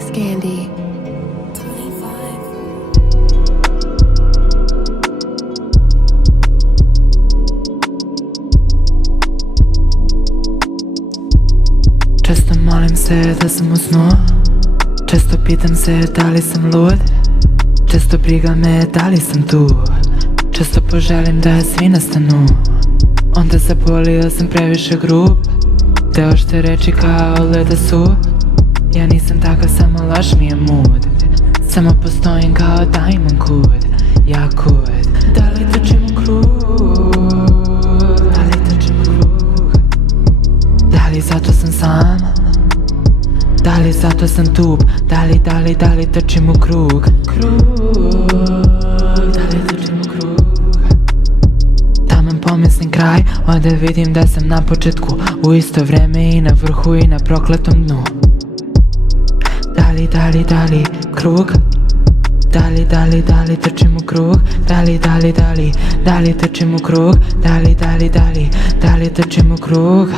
Scandy. Često molim se da sam u snu, često pitam se da li sam lud, često briga me da li sam tu, često poželim da svi nastanu. Onda zabolio sam previše grub, te ošte reči kao leda su. Ja nisam takav, samo laž mi je mood, samo postojim kao Diamond Kud. Ja kud. Da li trčim u krug, da li trčim u krug, da li zato sam sam, da li zato sam tup, da li trčim u krug. Da li trčim u krug. Taman pomislim kraj, onda vidim da sam na početku, u isto vreme i na vrhu i na prokletom dnu. Da li krug, da li trčim u krug, da li trčim u krug, da li trčim u krug.